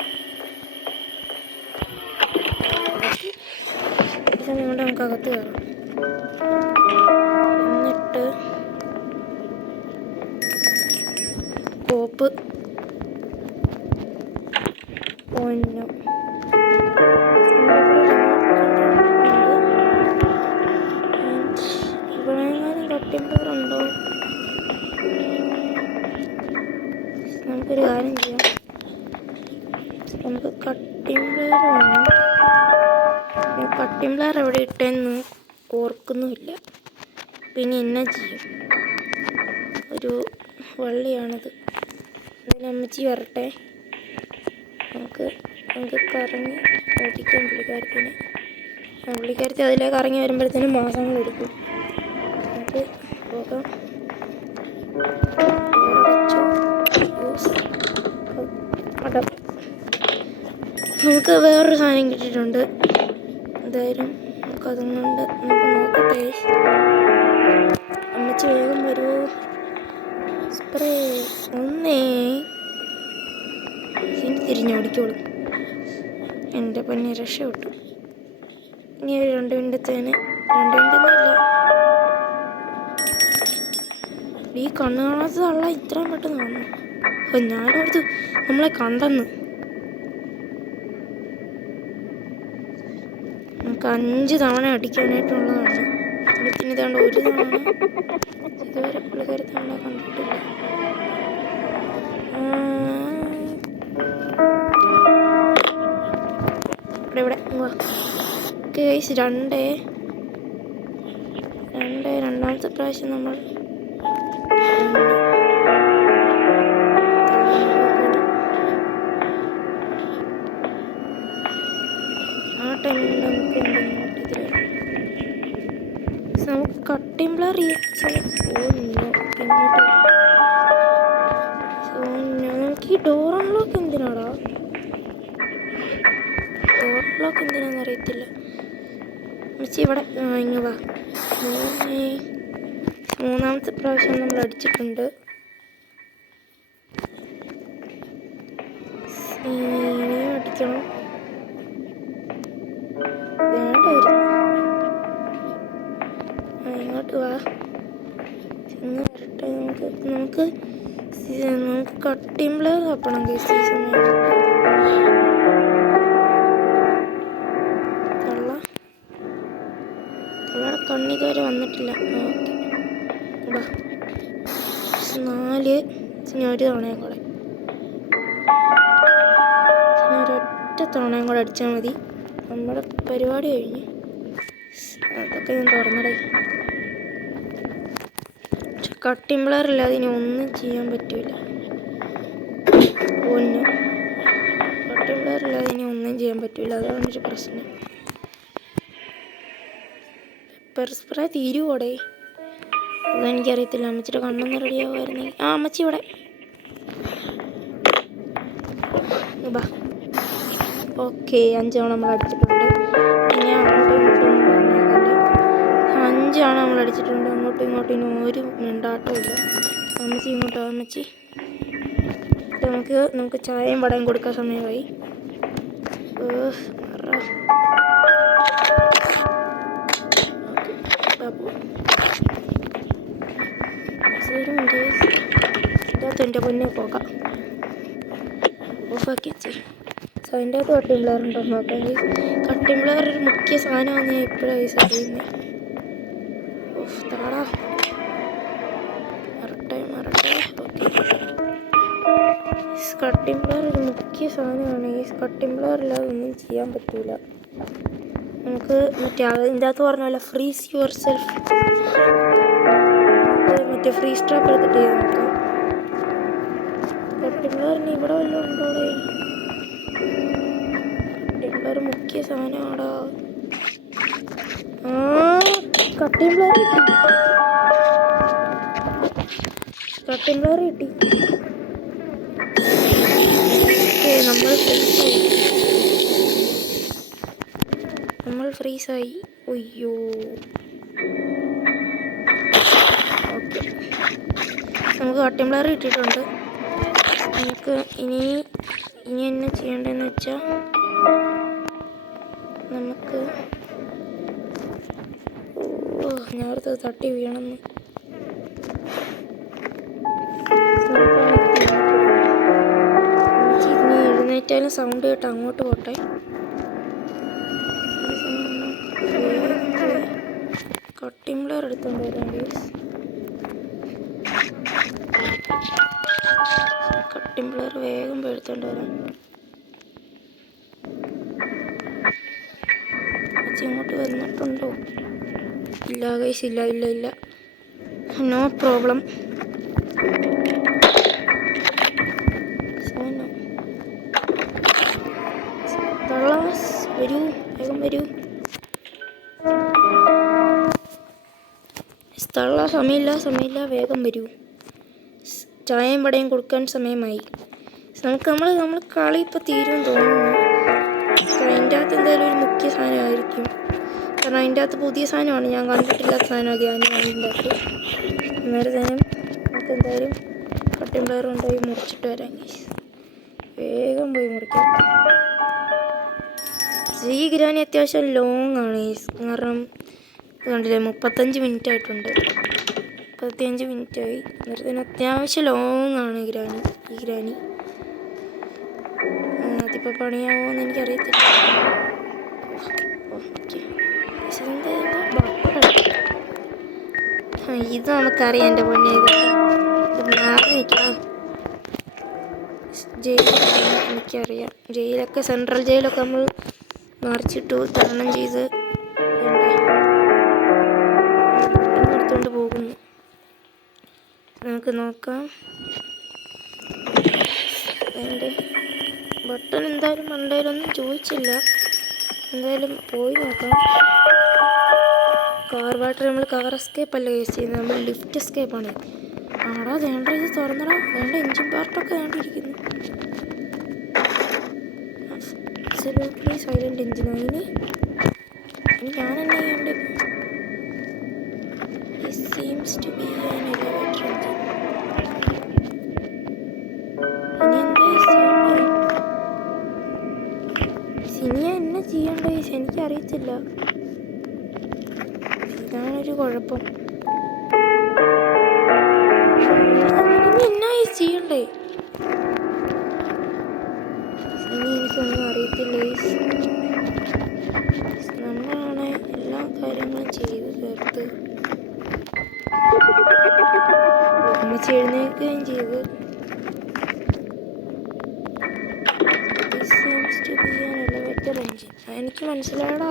ഈ സമയം കൊണ്ട് നമുക്ക് അകത്ത് കയറാം. എന്നിട്ട് കോപ്പ് പൊന്നു ഇവിടെ എങ്ങാനും കട്ടിംഗ് പ്ലെയർ ഉണ്ടോ? നമുക്കൊരു കാര്യം ചെയ്യാം. നമുക്ക് കട്ടിംഗ് പ്ലെയർ വേണം. കട്ടിംഗ് പ്ലെയർ എവിടെ ഇട്ടെന്ന് ഓർക്കുന്നുമില്ല. പിന്നെ എന്നാ ചെയ്യും? ഒരു വള്ളിയാണത്. അതിന് അമ്മച്ചി വരട്ടെ. നമുക്ക് കറങ്ങി ഓടിക്കാം പുള്ളിക്കാരത്തിന്. പുള്ളിക്കാരത്തി അതിലേക്ക് ഇറങ്ങി വരുമ്പോഴത്തേനും മാസങ്ങളെടുക്കും. നമുക്ക് പോകാം. നമുക്ക് വേറൊരു സാധനം കിട്ടിയിട്ടുണ്ട്. എന്തായാലും നമുക്കതും കൊണ്ട് നമുക്ക് നോക്കട്ടെ. അമ്മച്ചി വേഗം വരുമോ? സ്പ്രേ ഒന്നേ ഇനി തിരിഞ്ഞോടിക്കോളും. എൻ്റെ പൊന്നെ രക്ഷപ്പെട്ടു. ഇനി ഒരു 2 മിനിറ്റത്തേന് 2 മിനിറ്റൊന്നുമില്ല. ഈ കണ്ണ് കാണാത്ത തള്ള ഇത്രയും പെട്ടെന്ന് വന്നു. അപ്പം ഞാനോർത്ത് നമ്മളെ കണ്ടെന്ന്. നമുക്ക് 5 തവണ അടിക്കാനായിട്ടുള്ളതാണ്. പിന്നെ ഇതാണ്ട് ഒരു തവണ ഇതുവരെ പുള്ളിക്കാരത്തെ നമ്മളെ കണ്ടിട്ടില്ല. ഇവിടെ ഓക്കെ ഗൈസ്, രണ്ടാമത്തെ പ്രാവശ്യം നമ്മൾ ആ ടൈമിൽ നമുക്ക് കട്ടിംഗ് ബ്ലർ നമുക്ക് ഈ ഡോർ അൺലോക്ക് എന്തിനാടാ? ഡോർ അൺലോക്ക് എന്തിനാന്ന് അറിയത്തില്ല. മിച്ചി ഇവിടെ ഇങ്ങ് വാ. മൂന്നാമത്തെ പ്രാവശ്യം നമ്മൾ അടിച്ചിട്ടുണ്ട്. ഇനിയും അടിക്കണം. ഇങ്ങോട്ട് വാ. ഇങ്ങ് വരട്ടെ. നമുക്ക് കട്ടിംഗ് ബ്ലർ തപ്പണം ഗൈസ്. ഈ സമയം തള്ളയുടെ കണ്ണിതുവരെ വന്നിട്ടില്ല. ഓക്കെ, 4 ഒരു തവണയും കൂടെ, ഒരൊറ്റ തവണയും കൂടെ അടിച്ചാൽ മതി. നമ്മുടെ പരിപാടി കഴിഞ്ഞ്. അതൊക്കെ ഞാൻ തുറന്നടേ. കട്ടിംഗ് ബ്ലർ ഇല്ലാതെ ഇനി ഒന്നും ചെയ്യാൻ പറ്റില്ല. കട്ടിംഗ് ബ്ലർ ഇല്ലാതെ ഇനി ഒന്നും ചെയ്യാൻ പറ്റില്ല. അതാണ് ഒരു പ്രശ്നം. പെപ്പർ സ്പ്രേ തീരുവോടെ? അതെനിക്കറിയത്തില്ല. അമ്മച്ചിയുടെ കണ്ണൊന്ന് റെഡിയാവുമായിരുന്നെങ്കിൽ. അമ്മച്ചി ഇവിടെ. ഓക്കെ, 5 തവണ നമ്മൾ അടിച്ചിട്ടുണ്ട്. ഇനി അങ്ങോട്ടും ഇങ്ങോട്ടും 5 തവണ നമ്മൾ അടിച്ചിട്ടുണ്ട്. അങ്ങോട്ടും ഇങ്ങോട്ടും ഇനി ഒരു മിണ്ടാട്ടവും ഇല്ല. അമ്മച്ചി ഇങ്ങോട്ടോ. അമ്മച്ചി നമുക്ക് ചായയും വടയും കൊടുക്കാൻ സമയമായി. ഇതിനകത്ത് എൻ്റെ പൊന്നെ പോകാം. ഓഫാക്കി വെച്ചേ. അതിൻ്റെ അകത്ത് കട്ടിംഗ് ബ്ലർ ഉണ്ടോ നോക്കാം. കട്ടിംഗ് ബ്ലർ ഒരു മുഖ്യ സാധനമാണ് ഞാൻ ഇപ്പോഴാണ് അറിയുന്നത്. താടാ മറട്ടെ. ഓക്കെ, കട്ടിംഗ് ബ്ലർ ഒരു മുഖ്യ സാധനമാണ്. ഈ കട്ടിംഗ് ബ്ലർ ഇല്ലാതെ ഒന്നും ചെയ്യാൻ പറ്റൂല. നമുക്ക് മറ്റേ അതിൻ്റെ അകത്ത് പറഞ്ഞ ഫ്രീസ് യുവർ സെൽഫ്, മറ്റേ ഫ്രീസ് ട്രാപ്പ് എടുത്തിട്ട് ചെയ്ത് നോക്കാം. കട്ടിംഗ് ബ്ലറിന് ഇവിടെ വല്ലതും ഉണ്ടോടെ? കട്ടിംഗ് ബ്ലർ മുഖ്യ സാധനമാടാ. കട്ടിംഗ് ബ്ലർ കിട്ടി. നമ്മൾ ഫ്രീസായി. ഒയ്യോ. ഓക്കെ, നമുക്ക് കട്ടിംഗ് ബ്ലർ കിട്ടിയിട്ടുണ്ട്. നമുക്ക് ഇനി എന്നാ ചെയ്യേണ്ടതെന്ന് വെച്ചാൽ നമുക്ക് നേരത്തെ തട്ടി വീണെന്ന്. ഇനി എഴുന്നേറ്റാലും സൗണ്ട് കേട്ട് അങ്ങോട്ട് പോട്ടെ. കട്ടിംഗ് ബ്ലർ എടുത്തോണ്ട് വരാം ഗൈസ്. കട്ടിംഗ് ബ്ലർ വേഗം എടുത്തോണ്ട് വരാം. ഇങ്ങോട്ട് വന്നിട്ടുണ്ടോ? ഇല്ല ഗൈസ്, ഇല്ല. No problem. വരൂ, വേഗം വരൂ. തള്ള സമയമില്ല, വേഗം വരൂ. ചായയും വടയും കൊടുക്കാൻ സമയമായി. നമ്മൾ കളി ഇപ്പോൾ തീരുമെന്ന് തോന്നുന്നു. അതിൻ്റെ അകത്ത് എന്തായാലും ഒരു മുഖ്യ സാധനമായിരിക്കും. കാരണം അതിൻ്റെ അകത്ത് പുതിയ സാധനമാണ്, ഞാൻ കണ്ടിട്ടില്ലാത്ത സാധനമാണ് അതിൻ്റെ അകത്ത്. അന്നേരത്തേനും നമുക്ക് എന്തായാലും കട്ടിംഗ് ബ്ലർ കൊണ്ടുപോയി മുറിച്ചിട്ട് വരാം. വേഗം പോയി മുറിക്കാം. ഈ ഗ്രാനി അത്യാവശ്യം ലോങ് ആണ് കാരണം കണ്ടില്ലേ 35 മിനിറ്റ് ആയിട്ടുണ്ട്. 35 മിനിറ്റ് ആയി. അന്നേരത്തിന് അത്യാവശ്യം ലോങ് ആണ് ഈ ഗ്രാനി. അതിപ്പോൾ പണിയാവോന്ന് എനിക്കറിയത്തില്ല. ഓക്കെ, ഇത് നമുക്കറിയാം എൻ്റെ പൊന്നെ. ഇത് മാറി നിൽക്കണം. എനിക്കറിയാം ജയിലൊക്കെ, സെൻട്രൽ ജയിലൊക്കെ നമ്മൾ മറിച്ചിട്ടു തരണം ചെയ്ത് എടുത്തുകൊണ്ട് പോകുന്നു. നമുക്ക് നോക്കാം. എൻ്റെ ബട്ടൺ എന്തായാലും മണ്ടയിലൊന്നും ചോദിച്ചില്ല. എന്തായാലും പോയി നോക്കാം. കാർ വാട്ടർ നമ്മൾ കാർ എസ്കേപ്പ് അല്ല യൂസ് ചെയ്യുന്നത്, നമ്മൾ ലിഫ്റ്റ് എസ്കേപ്പാണ്. ആടാ വേണ്ട, ഇത് തുറന്നടാ. വേണ്ട, എൻജിൻ പാർട്ടൊക്കെ വേണ്ടിയിരിക്കുന്നു. Absolutely silent engine. അതിന് ഞാൻ എന്നാ ചെയ്യണ്ടേ? This seems to be an elevator engine. ഇനി എന്നാ ചെയ്യണ്ടേ? എനിക്കറിയത്തില്ല. ഇതാണൊരു കുഴപ്പം. എന്നാ ചെയ്യണ്ടേ? ഇനി എനിക്കൊന്നും അറിയത്തില്ല. നമ്മളാണ് എല്ലാ കാര്യങ്ങളും ചെയ്ത് തീർത്ത് അമ്മച്ചി എഴുന്നേൽക്കുകയും ചെയ്ത്. എനിക്ക് മനസ്സിലായടാ.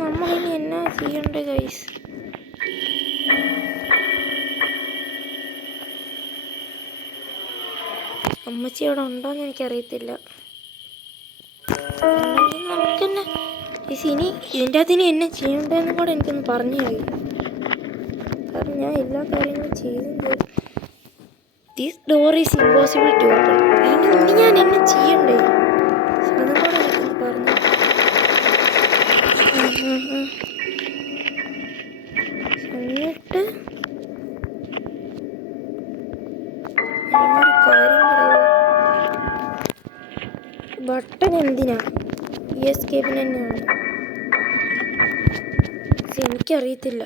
നമ്മളിനി എന്നാ ചെയ്യണ്ടേ ഗൈസ്? അമ്മച്ചി അവിടെ ഉണ്ടോയെന്ന് എനിക്കറിയത്തില്ല. നമുക്കെന്നെ ഇനി ഇതിൻ്റെ അകത്തിന് എന്നെ ചെയ്യണ്ടെന്നും കൂടെ എനിക്കൊന്ന് പറഞ്ഞു കഴിയും. കാരണം ഞാൻ എല്ലാ കാര്യങ്ങളും ചെയ്തു. This door is impossible to open. ഇനി ഞാൻ എന്നെ ചെയ്യണ്ടേ? അതും കൂടെ എനിക്കൊന്ന് പറഞ്ഞു. എന്നിട്ട് ഞാനൊരു കാര്യം പറയാം. ബട്ടൺ എന്തിനാ? ഈ എസ്കേപ്പിന് തന്നെയാണ്. പക്ഷെ എനിക്കറിയത്തില്ല.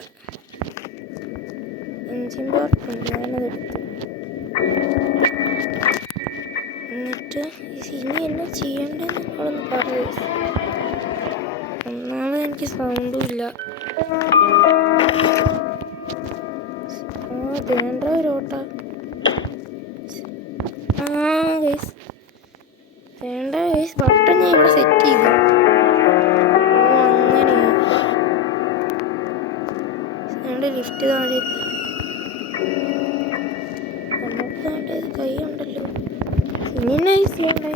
എൻജിൻ ബോർഡ് ഞാനതെടുത്തു. എന്നിട്ട് ഇനി എന്നെ ചെയ്യണ്ടെന്നൊന്ന് പറയൂ. ഒന്നാമത് എനിക്ക് സൗണ്ടും ഇല്ല. വേണ്ട ഒരു ഓട്ട. ഗൈസ് വേണ്ട ഗൈസ്, ബട്ടൺ ഞാൻ ഇവിടെ സെറ്റ് ചെയ്തു. അങ്ങനെ വേണ്ട. ലിഫ്റ്റ് താഴെ എത്തി. നമുക്ക് വേണ്ട കൈ ഉണ്ടല്ലോ. ഇനി നൈസ് ചെയ്യണ്ടേ?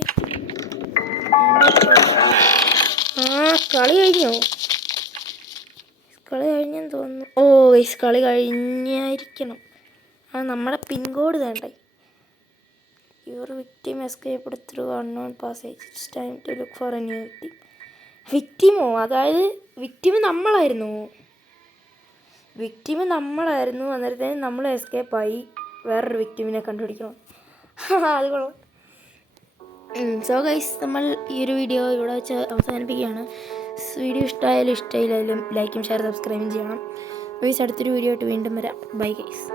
കളി കഴിഞ്ഞോ? കളി കഴിഞ്ഞെന്ന് തോന്നുന്നു. ഗൈസ് കളി കഴിഞ്ഞായിരിക്കണം. നമ്മുടെ പിൻകോഡ് വേണ്ടേ? Your victim escaped through unknown passage. It's time to look for a new victim. വിക്ടിമോ? അതായത് വിക്ടിം നമ്മളായിരുന്നു. അന്നേരത്തേനും നമ്മൾ എസ്കേപ്പായി. വേറൊരു വിക്ടിമിനെ കണ്ടുപിടിക്കണം. അത് കൊള്ളാം. സോ ഗൈസ്, നമ്മൾ ഈ ഒരു വീഡിയോ ഇവിടെ വെച്ച് അവസാനിപ്പിക്കുകയാണ്. വീഡിയോ ഇഷ്ടമായാലും ഇഷ്ടമില്ലായാലും ലൈക്കും ഷെയർ സബ്സ്ക്രൈബും ചെയ്യണം. ഗൈസ് അടുത്തൊരു വീഡിയോ ആയിട്ട് വീണ്ടും വരാം. Bye guys.